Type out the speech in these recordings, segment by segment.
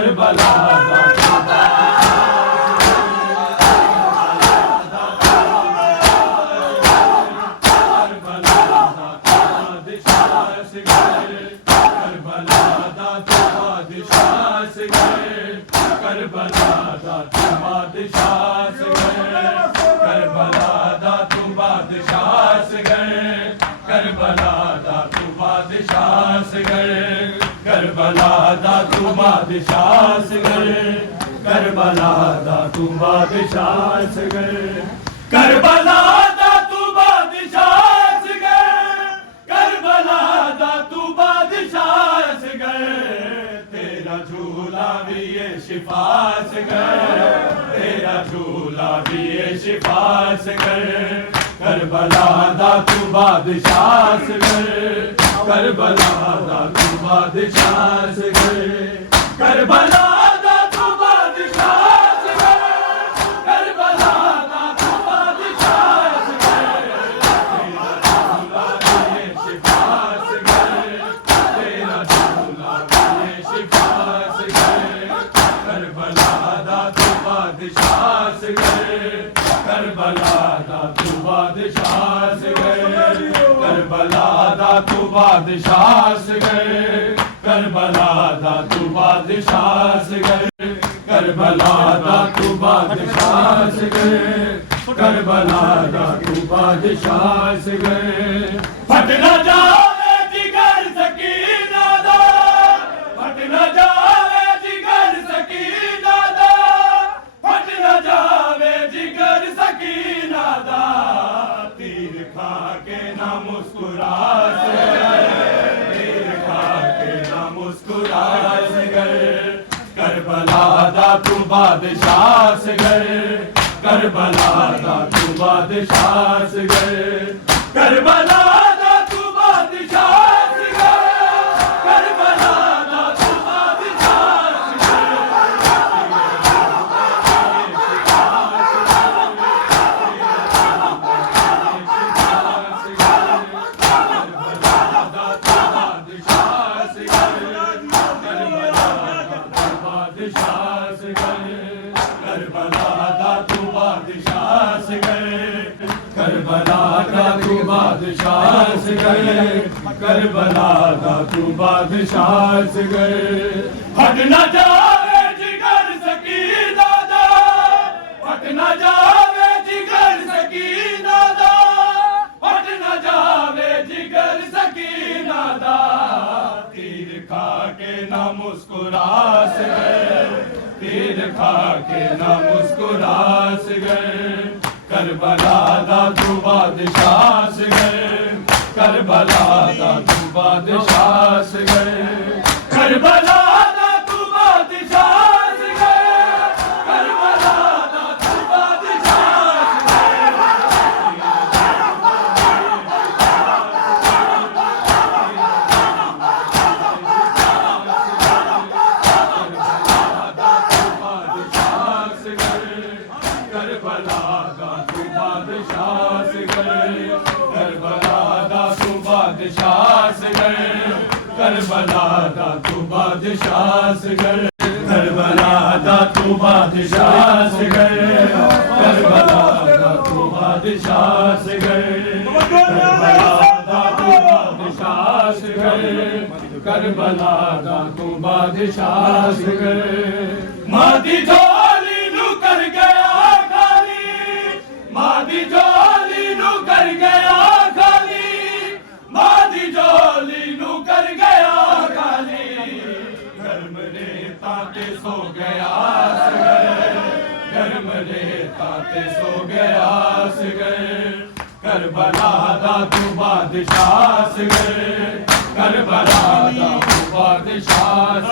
Karbala दा तू Karbala दा तू बादशाह करबला दा तू बादशाह करबला दा तू बादशाह करबला दा तू बादशाह करबला दा तू बादशाह करबला दा तू बादशाह करबला दा तू बादशाह तेरा झूला भी ये शिफास तेरा झूला भी ये शिफास करबला दा तू बादशाह करबला दा तू बादशाह करबला दा तू बादशाह करबला दा तू बादशाह तेरा झूला भी ये शिफास करबला दा तू बादशाह करबला दा तू बादशाह करबला दा तू बादशाह करबला दा तू बादशाह करबला दा तू बादशाह करबला दा तू बादशाह फट न जावे जिगर सकीना दा फट न जावे जिगर सकीना दा फट न जावे जिगर सकीना दा तीर खा के ना मुस्कुरा तीर खा के ना मुस्कुरा करबला दा तू बादशाह करबला दा तू बादशाह करबला दा तू बादशाह करबला दा तू करबला दा तू बादशाह करबला दा तू बादशाह करबला दा तू बादशाह हट न जावे जिगर सकीना दा हट न जावे जिगर सकीना दा हट न जावे जिगर सकीना दा तीर खा के ना मुस्कुरा तीर खा के ना मुस्कुरा करबला दा तू बादशाह करबला दा तू बादशाह करबला दा तू बादशाह करबला दा तू करबला दा तू बादशाह करबला दा तू बादशाह करबला दा तू बादशाह करबला दा तू बादशाह करबला दा तू बादशाह करबला दा तू बादशाह करबला दा तू बादशाह मादी झोली नू कर गया खाली मादी झोली नू कर गया खाली मादी झोली नू कर गया खाली गर्म रेता ते सो गया गर्म रेता ते सो गया करबला दा तू बादशाह करबला दा तू बादशाह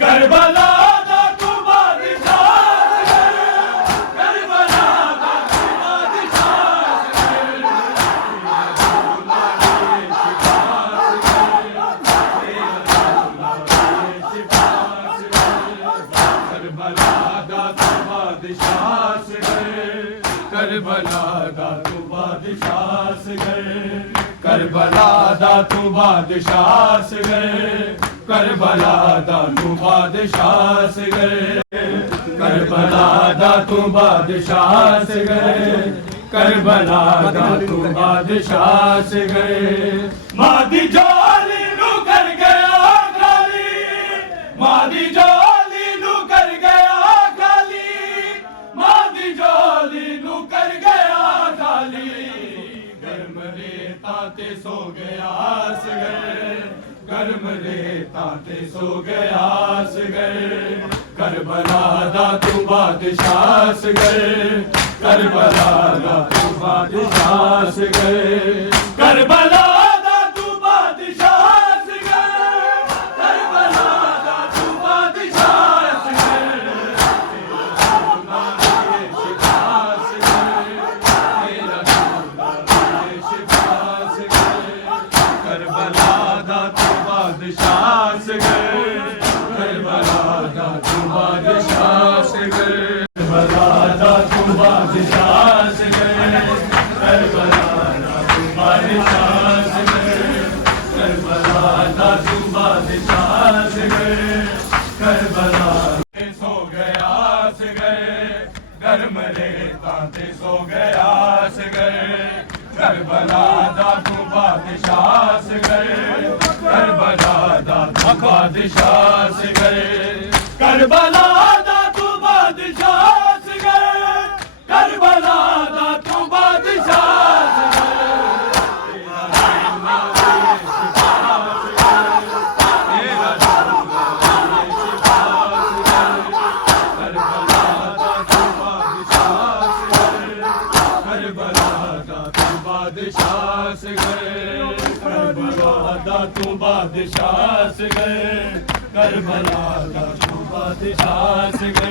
करबला दा तू बादशाह करबला दा तू करबला दा तू बादशाह करबला दा तू बादशाह करबला दा तू बादशाह सगे करबला दा तू बादशाह सगे करबला दा तू बादशाह सगे मादी जोली नू कर गया खाली मादी जोली नू कर गया खाली मादी जोली नू कर गया खाली गर्म रेता ते सो गया सगे गर्म रेता ते सो गया सगे करबला दा तू बादशाह सगे करबला दा तू बादशाह सगे करबला दा तू बादशाह सगे करबला दा तू बादशाह सगे करबला दा तू बादशाह सगे करबला दा तू बादशाह सगे करबला दा तू बादशाह सगे करबला दा तू बादशाह सगे करबला दा तू बादशाह सगे करबला सो गया सगे गर्म रेता ते सो गया सगे करबला दा तू बादशाह सगे करबला दा तू बादशाह सगे करबला दा तू बादशाह सगे करबला दा तू बादशाह सगे बादशाह सगे करबला दा तू बादशाह सगे करबला दा तू बादशाह सगे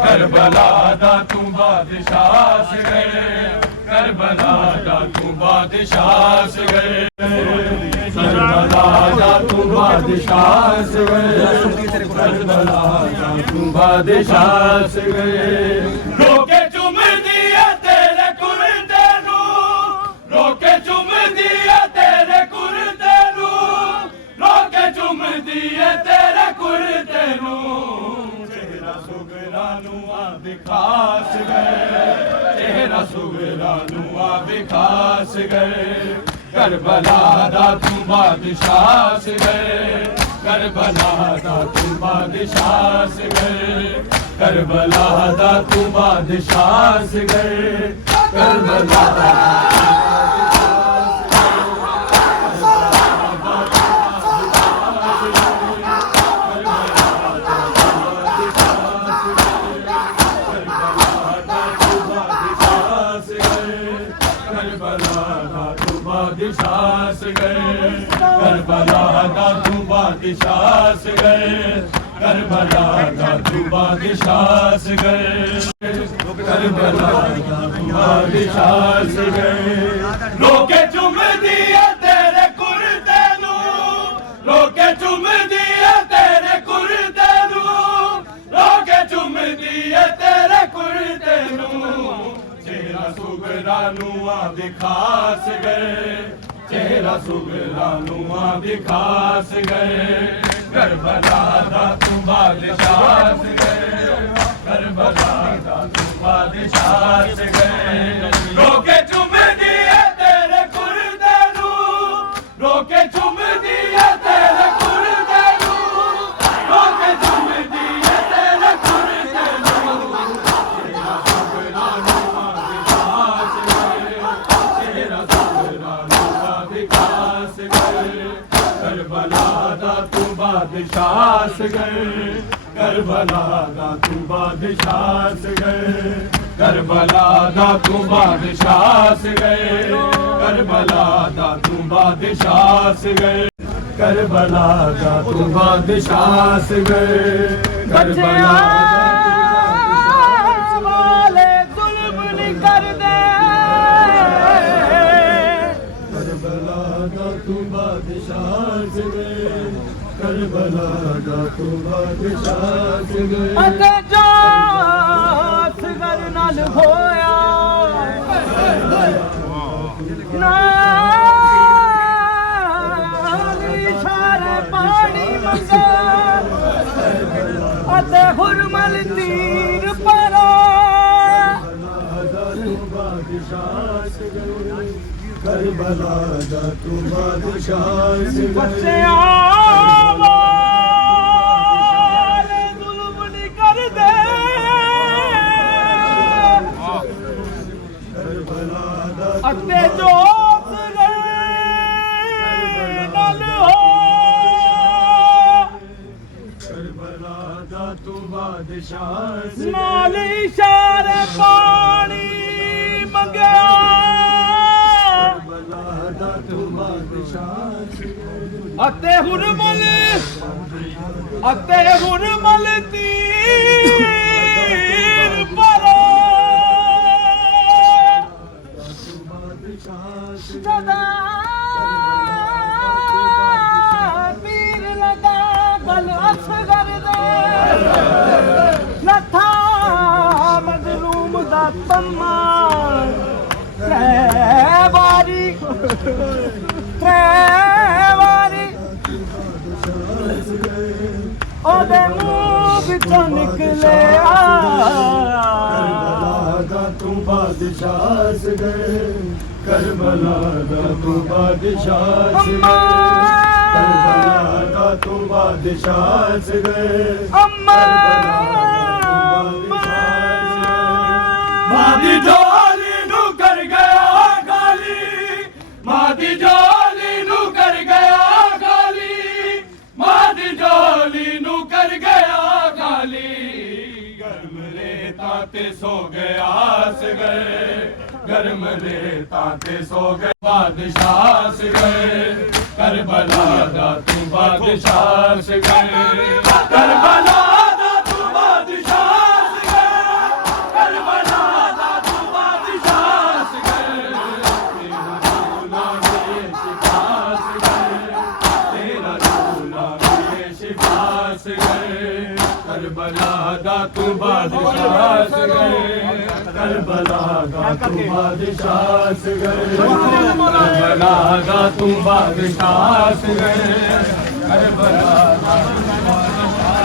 करबला दा तू बादशाह सगे करबला दा तू बादशाह सगे करबला दा तू बादशाह सगे करबला दा तू बादशाह सगे रोके चुम दिया तेरे कुर्ते नू रोके चुम दिया तेरे कुर्ते नू रोके चुम दिए तेरे कुर्ते नू चेहरा सुगरा नू आ विखास गए चेहरा सुगरा नू आ विखास गए करबला दा तू बादशाह सगे करबला दा तू बादशाह सगे करबला दा तू बादशाह सगे करबला बादशाह सगे करबला दा तू बादशाह सगे करबला दा तू बादशाह सगे करबला दा तू बादशाह सगे रोके चुम दिया तेरे कुर्ते नू रोके चुम दिया तेरे कुर्ते नू रोके चुम दिया तेरे कुर्ते नू चेहरा सुगरा नू आ विखास गए चेहरा सुगरा नू आ विखास गए करबला दा तू बादशाह सगे करबला दा तू बादशाह सगे रोके चुम दिया तेरे कुर्ते नू रोके चुम दिया तेरे कुर्ते नू रोके चुम दिया तेरे कुर्ते नू चेहरा सुगरा नू आ विखास गए चेहरा सुगरा नू आ विखास गए करबला दा तू बादशाह सगे करबला दा तू बादशाह सगे करबला दा तू बादशाह सगे करबला दा तू बादशाह सगे करबला दा तू बादशाह सगे करबला वाले जुल्म नहीं कर दे करबला दा तू बादशाह सगे करबला दा तू बादशाह सगे अते जो असगर नाल होया नाल इशारे पानी अते हुरमल तीर परा करबला दा तू बादशाह बच्चे आवारे जुल्म नहीं कर दे अते जो नल हो करबला दा तू बादशाह नाल इशारे पानी मंगया अते हुरमल तीर परा सदा तीर लगा गल असगर दे लथा मजलूम दा तम्मा त्रै वारी ओदे मुंह विचों निकले तू बादशाह गए करबला दा तू बादशाह करबला दा तू बादशाह गए अम्मा मादी झोली नू कर गया गाली मादी झोली नू कर गया गाली मादी झोली नू कर गया गाली गर्म रेता ते सो गया से गए गर्म रेता ते सो गए बादशाह से गए करबला दा तू बादशाह से गए करबला दा तू बादशाह से गए करबला दा तू बादशाह से गए तेरा दूल्हा मेरे शिफा से गए करबला दा तू बादशाह से गए करबला दा तू बादशाह से गए करबला दा तू बादशाह से गए करबला दा तू बादशाह से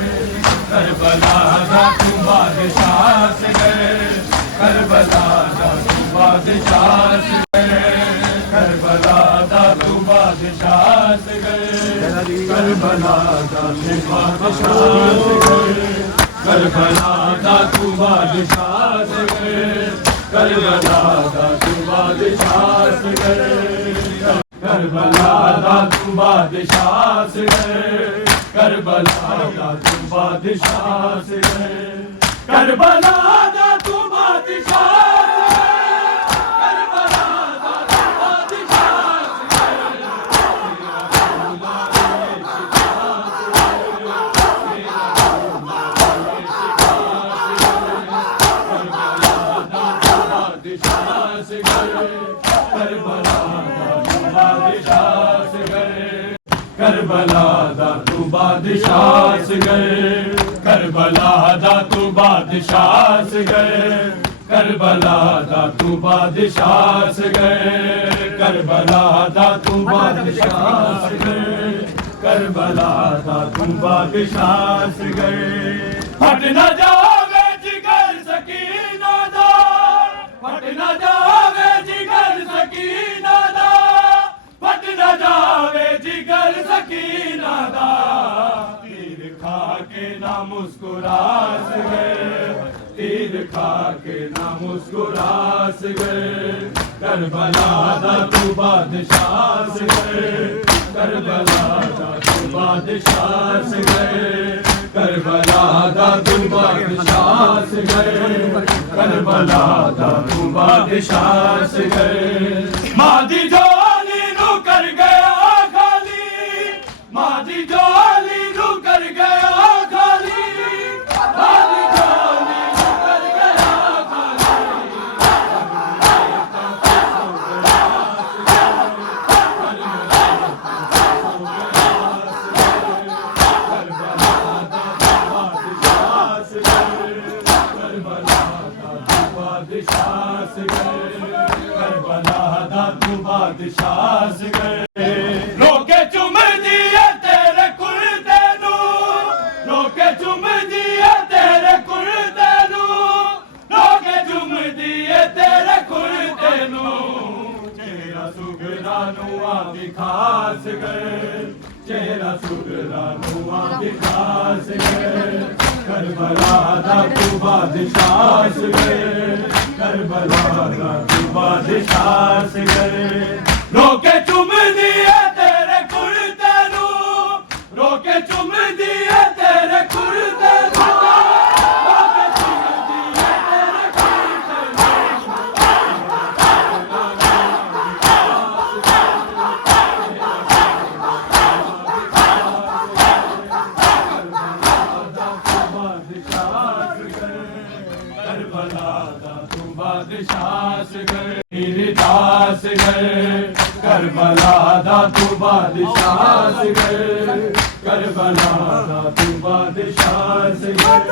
गए करबला दा तू बादशाह से गए करबला दा तू बादशाह से गए करबला दा तू बादशाह से गए करबला दा तू बादशाह से गए करबला दा तू बादशाह से गए करबला दा तू बादशाह से गए करबला दा तू बादशाह से गए करबला दा तू बादशाह से गए करबला दा तू बादशाह करबला दा तू बादशाह से गए करबला दा तू बादशाह से गए करबला दा तू बादशाह से गए करबला दा तू बादशाह से गए करबला दा तू बादशाह से गए फट न जावे जिगर सकीना दा फट न जावे जिगर सकीना दा फट न जावे जिगर सकीना दा तीर खा के ना मुस्कुरा से गए तीर खा के ना मुस्कुरा से गए करबला दा तू बादशाह से गए करबला दा तू बादशाह से गए करबला दा तू बादशाह से गए करबला दा तू बादशाह से गए मादी झोली नू कर गया खाली मादी झोली नू कर गया खाली मादी झोली नू कर गया खाली करबला दा तू बादशाह से गए बादशाह सगर करबला दा तू बादशाह सगर लोके चुम दिए तेरे कुर्ते नू लोके चुम दिए तेरे कुर्ते नू लोके चुम दिए तेरे कुर्ते नू चेहरा सुगरा नू आदि खास गए चेहरा सुगरा नू आदि खास गए करबला दा तू बादशाह सगर करबला दा तू बादशाह सगर रोके चुम दिए तेरे कुर्ते नू रोके चुम दिए तेरे कुर्ते नू रोके चुम दिए तेरे कुर्ते करबला दा तू बादशाह सगर मेरे दास गए करबला दा तू बादशाह सगर करबला दा तू बादशाह सगर